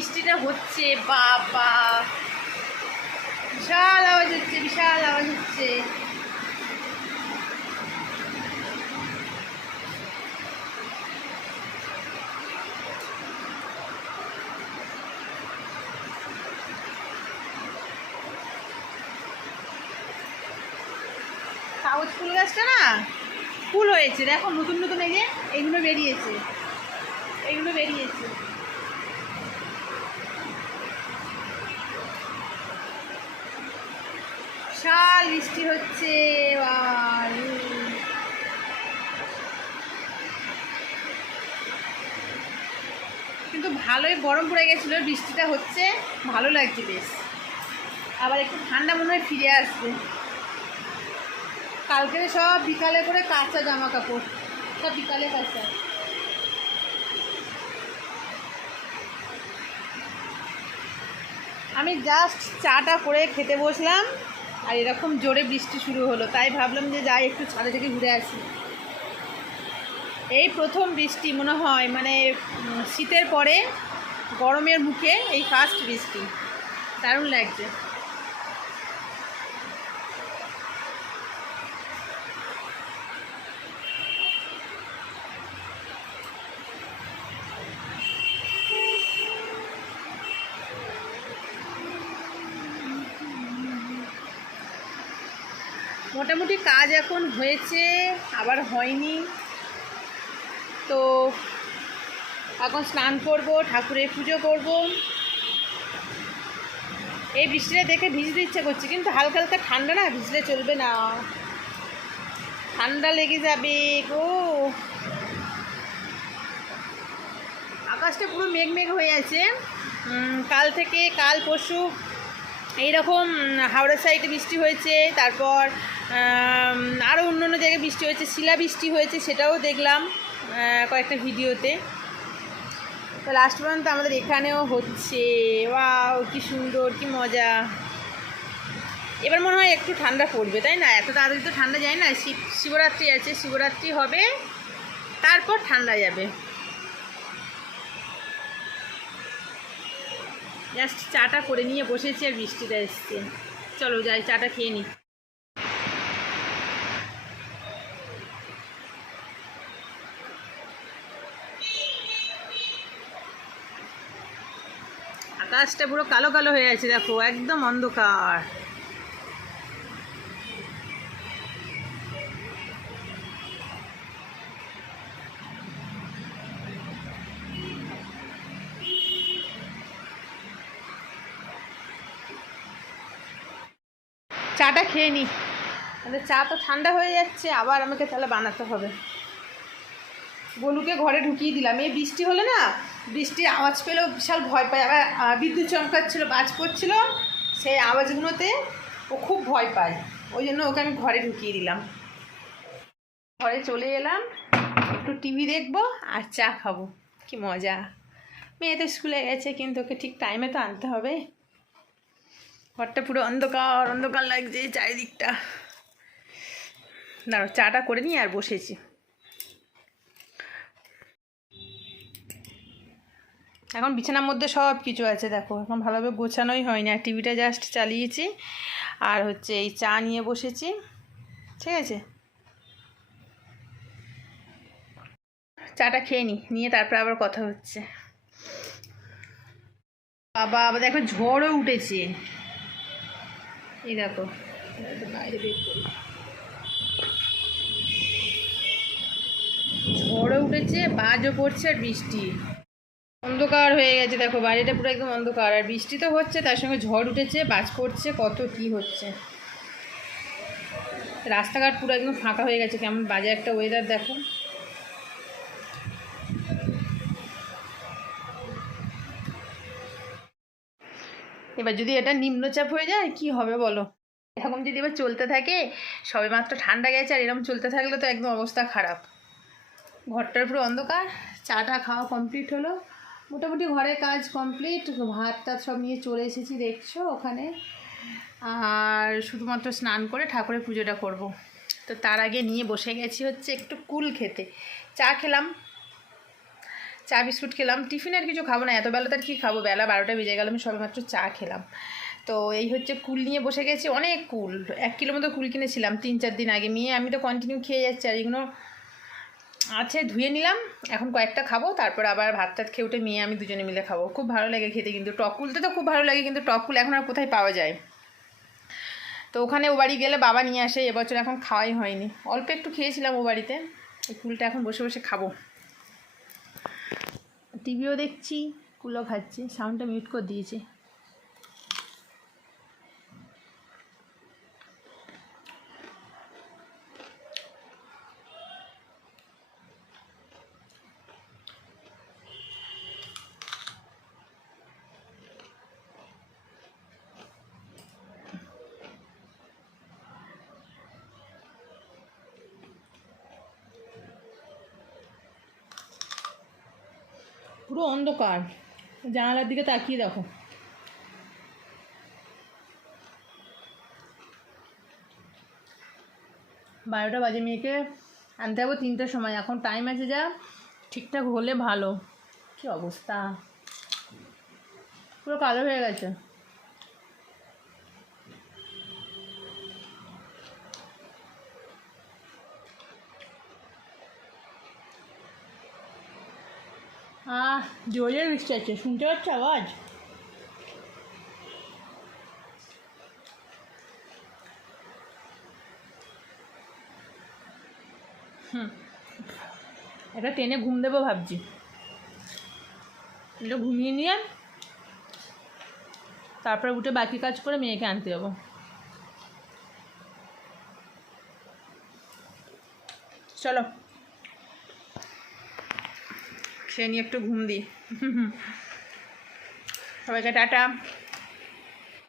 বৃষ্টিটা হচ্ছে, বাবা। বিশাল আওয়াজ হচ্ছে, বিশাল আওয়াজ হচ্ছে। কাগজ ফুল গাছটা না, ফুল হয়েছে। দেখো, নতুন নতুন এই যে, এইগুলো বেরিয়েছে। এইগুলো বেরিয়েছে। বিশাল বৃষ্টি হচ্ছে কিন্তু ভালোই গরম পড়ে গেছিল, বৃষ্টিটা হচ্ছে, ভালো লাগছে বেশ। আবার একটু ঠান্ডা মনে হয় ফিরে আসবে। কালকে সব বিকালে করে কাঁচা জামা কাপড় সব বিকালে কাঁচা। আমি জাস্ট চাটা করে খেতে বসলাম। আর এরকম জোরে বৃষ্টি শুরু হলো, তাই ভাবলাম যে যাই একটু ছাদে থেকে ঘুরে আসি। এই প্রথম বৃষ্টি মনে হয় মানে শীতের পরে গরমের মুখে এই ফার্স্ট বৃষ্টি। দারুণ লাগছে। মোটামুটি কাজ এখন হয়েছে, আবার হয়নি। তো এখন স্নান করব, ঠাকুরের পুজো করব। এই বৃষ্টিটা দেখে ভিজতে ইচ্ছে করছে, কিন্তু হালকা হালকা ঠান্ডা না, ভিজলে চলবে না। ঠান্ডা লেগে যাবে গো। আকাশটা পুরো মেঘ মেঘ হয়ে আছে। কাল থেকে কাল পরশু এইরকম হাওড়া সাইডে বৃষ্টি হয়েছে, তারপর আরও অন্য অন্য জায়গায় বৃষ্টি হয়েছে শিলা বৃষ্টি হয়েছে, সেটাও দেখলাম কয়েকটা ভিডিওতে। তো লাস্ট পর্যন্ত আমাদের এখানেও হচ্ছে। ওয়াও কি সুন্দর, কি মজা। এবার মনে হয় একটু ঠান্ডা পড়বে, তাই না? এত তাড়াতাড়ি তো ঠান্ডা যায় না। শিব শিবরাত্রি আছে, শিবরাত্রি হবে, তারপর ঠান্ডা যাবে। জাস্ট চাটা করে নিয়ে বসেছি আর বৃষ্টিটা এসছে। চলো যাই, চাটা খেয়ে নিই আকাশটা পুরো কালো কালো হয়ে আছে, দেখো, একদম অন্ধকার। চাটা খেয়ে নিই তাহলে চা তো ঠান্ডা হয়ে যাচ্ছে, আবার আমাকে তাহলে বানাতে হবে। বলুকে ঘরে ঢুকিয়ে দিলাম। এই বৃষ্টি হলে না বৃষ্টির আওয়াজ পেলেও বিশাল ভয় পায়। আবার বিদ্যুৎ চমকাচ্ছিল, বাজ পড়ছিল, সেই আওয়াজগুলোতে ও খুব ভয় পায়। ওই জন্য ওকে আমি ঘরে ঢুকিয়ে দিলাম। ঘরে চলে এলাম, একটু টিভি দেখব আর চা খাব। কি মজা। মেয়ে তো স্কুলে গেছে, কিন্তু ওকে ঠিক টাইমে তো আনতে হবে। ঘরটা পুরো অন্ধকার অন্ধকার লাগছে চারিদিকটা। দাঁড়ো চাটা করে নিই আর বসেছি। এখন বিছানার মধ্যে সব কিছু আছে, দেখো। এখন ভালোভাবে গোছানোই হয়নি। আর টিভিটা জাস্ট চালিয়েছি। আর হচ্ছে এই চা নিয়ে বসেছি। ঠিক আছে? চাটা খেয়ে নি, নিয়ে তারপর আবার কথা হচ্ছে। বাবা, আবার দেখো ঝড়ও উঠেছে। এই দেখো। ঝড়ও উঠেছে, বাজও পড়ছে আর বৃষ্টি। অন্ধকার হয়ে গেছে, দেখো বাড়িটা পুরো একদম অন্ধকার। আর বৃষ্টি তো হচ্ছে, তার সঙ্গে ঝড় উঠেছে, বাজ পড়ছে কত কি হচ্ছে। রাস্তাঘাট পুরো একদম ফাঁকা হয়ে গেছে, কেমন বাজে একটা ওয়েদার দেখো। এবার যদি এটা নিম্নচাপ হয়ে যায়, কি হবে বলো? এরকম যদি এবার চলতে থাকে সবে মাত্র ঠান্ডা গেছে আর এরকম চলতে থাকলে তো একদম অবস্থা খারাপ। ঘরটার পুরো অন্ধকার, চাটা খাওয়া কমপ্লিট হলো। মোটামুটি ঘরের কাজ কমপ্লিট ভাত টাত সব নিয়ে চলে এসেছি, দেখছ ওখানে। আর শুধুমাত্র স্নান করে ঠাকুরের পুজোটা করব। তো তার আগে নিয়ে বসে গেছি হচ্ছে একটু কুল খেতে। চা খেলাম, চা বিস্কুট খেলাম। টিফিন আর কিছু খাব না, এত বেলা তার কী খাব? বেলা বারোটা বেজে গেল, আমি সবেমাত্র চা খেলাম। তো এই হচ্ছে কুল নিয়ে বসে গেছি, অনেক কুল। এক কিলো মতো কুল কিনেছিলাম, তিন চার দিন আগে। মেয়ে, আমি তো কন্টিনিউ খেয়ে যাচ্ছি আর এগুলো আছে, ধুয়ে নিলাম। এখন কয়েকটা খাব, তারপর আবার ভাত টাত খেয়ে উঠে মেয়ে আমি দুজনে মিলে খাব। খুব ভালো লাগে খেতে কিন্তু টকুলতে তো খুব ভালো লাগে, কিন্তু টকুল এখন আর কোথায় পাওয়া যায়? তো ওখানে ও বাড়ি গেলে বাবা নিয়ে আসে, এবছর এখন খাওয়াই হয়নি। অল্প একটু খেয়েছিলাম ও বাড়িতে, এই কুলটা এখন বসে বসে খাব। টিভিও দেখছি কুলও খাচ্ছি সাউন্ডটা মিউট করে দিয়েছি। পুরো অন্ধকার। জানালার দিকে তাকিয়ে দেখো। বারোটা বাজে, মেয়েকে আনতে যাব তিনটার সময়। এখন টাইম আছে যা, ঠিকঠাক হলে ভালো। কি অবস্থা? পুরো কালো হয়ে গেছে। আহ, জোরের বৃষ্টি আছে, শুনতে পাচ্ছ আওয়াজ? হুম। এটা টেনে ঘুম দেবো ভাবছি। এটা ঘুমিয়ে নিয়ে তারপরে উঠে বাকি কাজ করে মেয়েকে আনতে যাব। চলো। খেয়ে নিয়ে একটু ঘুম দিই। সবাইকে টাটা।